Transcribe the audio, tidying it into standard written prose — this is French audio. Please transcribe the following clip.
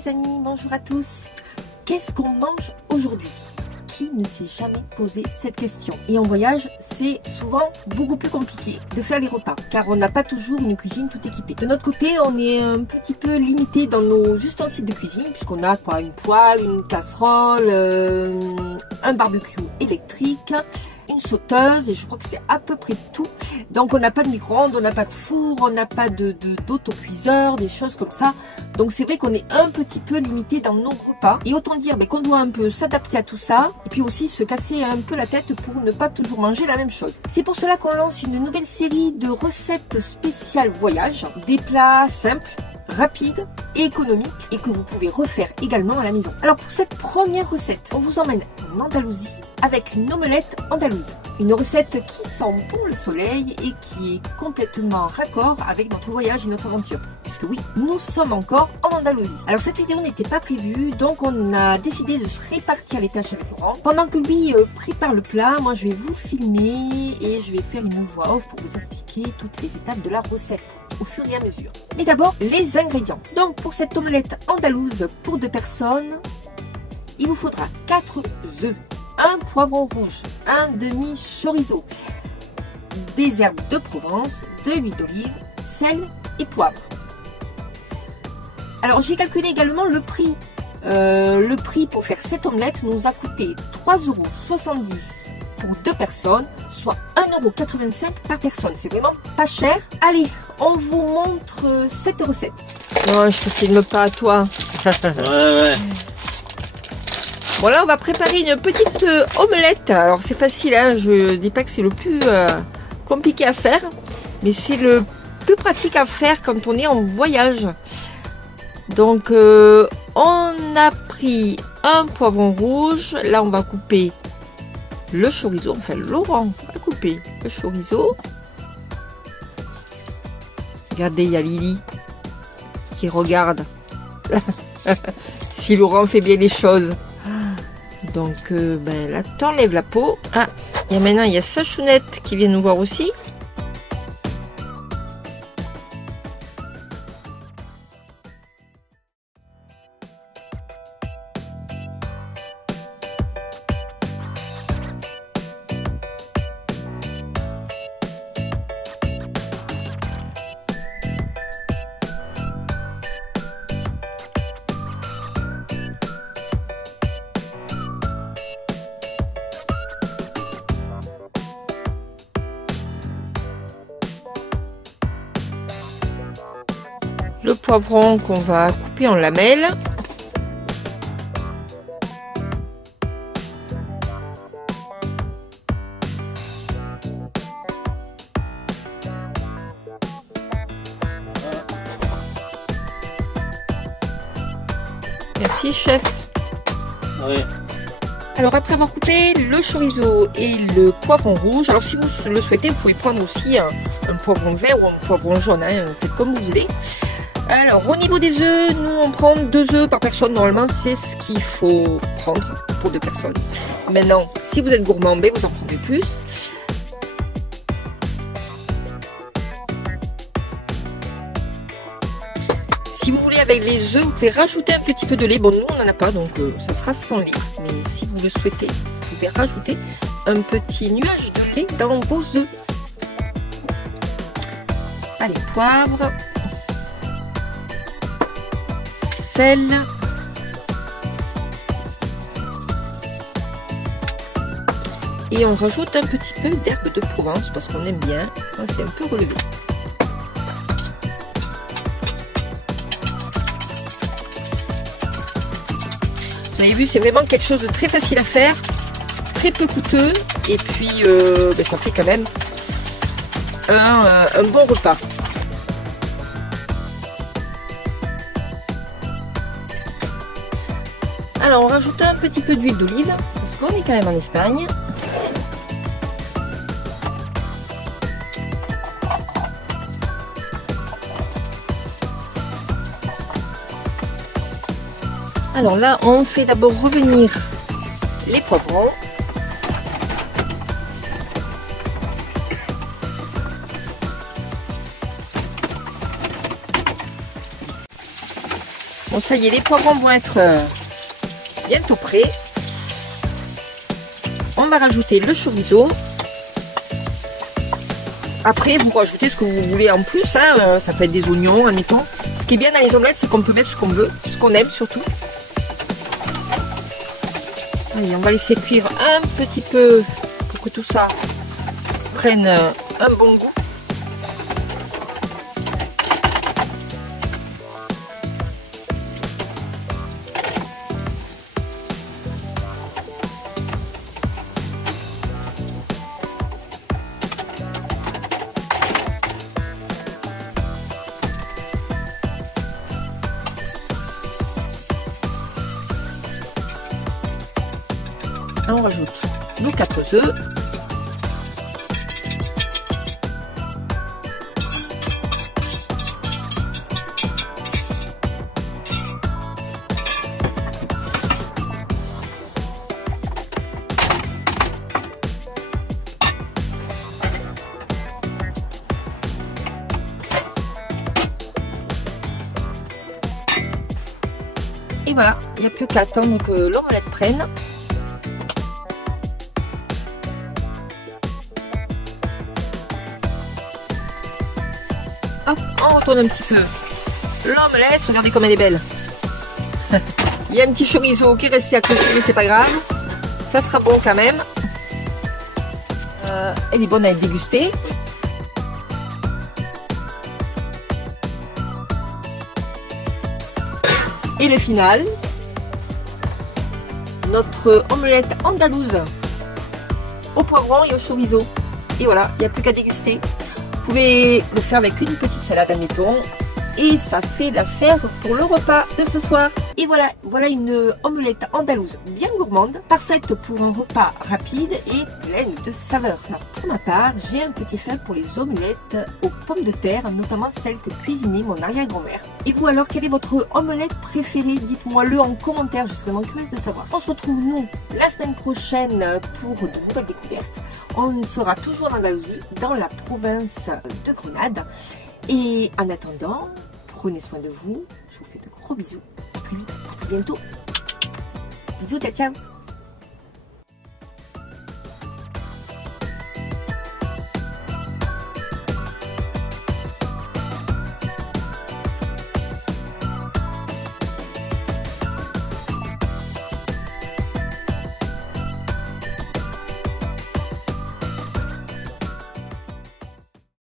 les amis, bonjour à tous. Qu'est-ce qu'on mange aujourd'hui? Qui ne s'est jamais posé cette question? Et en voyage, c'est souvent beaucoup plus compliqué de faire les repas, car on n'a pas toujours une cuisine tout équipée. De notre côté, on est un petit peu limité dans nos ustensiles de cuisine, puisqu'on a quoi, une poêle, une casserole, un barbecue électrique, une sauteuse, et je crois que c'est à peu près tout. Donc on n'a pas de micro-ondes, on n'a pas de four, on n'a pas d'autocuiseur, des choses comme ça. Donc c'est vrai qu'on est un petit peu limité dans nos repas. Et autant dire qu'on doit un peu s'adapter à tout ça. Et puis aussi se casser un peu la tête pour ne pas toujours manger la même chose. C'est pour cela qu'on lance une nouvelle série de recettes spéciales voyage. Des plats simples, rapides et économiques, et que vous pouvez refaire également à la maison. Alors pour cette première recette, on vous emmène en Andalousie avec une omelette andalouse. Une recette qui sent bon le soleil et qui est complètement raccord avec notre voyage et notre aventure. Puisque oui, nous sommes encore en Andalousie. Alors cette vidéo n'était pas prévue, donc on a décidé de se répartir les tâches avec Laurent. Pendant que lui prépare le plat, moi je vais vous filmer et je vais faire une voix off pour vous expliquer toutes les étapes de la recette au fur et à mesure. Mais d'abord, les ingrédients. Donc pour cette omelette andalouse pour 2 personnes, il vous faudra 4 œufs, un poivron rouge, un demi chorizo, des herbes de Provence, de l'huile d'olive, sel et poivre. Alors j'ai calculé également le prix. Le prix pour faire cette omelette nous a coûté 3,70 € pour 2 personnes, soit 1,85 € par personne. C'est vraiment pas cher. Allez, on vous montre cette recette. Non, je te filme pas à toi. Ouais. Bon là on va préparer une petite omelette. Alors c'est facile, hein, je dis pas que c'est le plus compliqué à faire, mais c'est le plus pratique à faire quand on est en voyage. Donc on a pris un poivron rouge, là on va couper le chorizo, enfin Laurent va couper le chorizo. Regardez, il y a Lily qui regarde si Laurent fait bien les choses. Donc là t'enlèves la peau. Ah, et maintenant il y a Sachounette qui vient nous voir aussi. Le poivron qu'on va couper en lamelles. Merci chef. Oui. Alors après avoir coupé le chorizo et le poivron rouge, alors si vous le souhaitez, vous pouvez prendre aussi un poivron vert ou un poivron jaune, hein, faites comme vous voulez. Alors au niveau des œufs, nous on prend 2 œufs par personne, normalement c'est ce qu'il faut prendre pour 2 personnes. Maintenant, si vous êtes gourmand, vous en prenez plus. Si vous voulez avec les œufs, vous pouvez rajouter un petit peu de lait. Bon, nous on n'en a pas, donc ça sera sans lait. Mais si vous le souhaitez, vous pouvez rajouter un petit nuage de lait dans vos œufs. Allez, poivre. Sel. Et on rajoute un petit peu d'herbe de Provence parce qu'on aime bien quand c'est un peu relevé. Vous avez vu, c'est vraiment quelque chose de très facile à faire, très peu coûteux, et puis ça fait quand même un bon repas. Alors on rajoute un petit peu d'huile d'olive parce qu'on est quand même en Espagne. Alors là on fait d'abord revenir les poivrons. Bon, ça y est, les poivrons vont être bientôt prêts. On va rajouter le chorizo. Après, vous rajoutez ce que vous voulez en plus, hein. Ça peut être des oignons, admettons. Ce qui est bien dans les omelettes, c'est qu'on peut mettre ce qu'on veut, ce qu'on aime surtout. Allez, on va laisser cuire un petit peu pour que tout ça prenne un bon goût. On rajoute nos 4 œufs. Et voilà, il n'y a plus qu'à attendre que l'omelette prenne. Hop, on retourne un petit peu l'omelette. Regardez comme elle est belle. Il y a un petit chorizo qui est resté à côté, mais c'est pas grave. Ça sera bon quand même. Elle est bonne à être dégustée. Et le final, notre omelette andalouse au poivron et au chorizo. Et voilà, il n'y a plus qu'à déguster. Vous pouvez le faire avec une petite salade, admettons, et ça fait l'affaire pour le repas de ce soir. Et voilà, voilà une omelette andalouse bien gourmande, parfaite pour un repas rapide et pleine de saveurs. Alors, pour ma part, j'ai un petit faible pour les omelettes aux pommes de terre, notamment celles que cuisinait mon arrière-grand-mère. Et vous alors, quelle est votre omelette préférée? Dites-moi le en commentaire, je serais vraiment curieuse de savoir. On se retrouve nous la semaine prochaine pour de nouvelles découvertes. On sera toujours en Andalousie, dans la province de Grenade. Et en attendant, prenez soin de vous. Je vous fais de gros bisous. À très vite, à très bientôt. Bisous, ciao, ciao.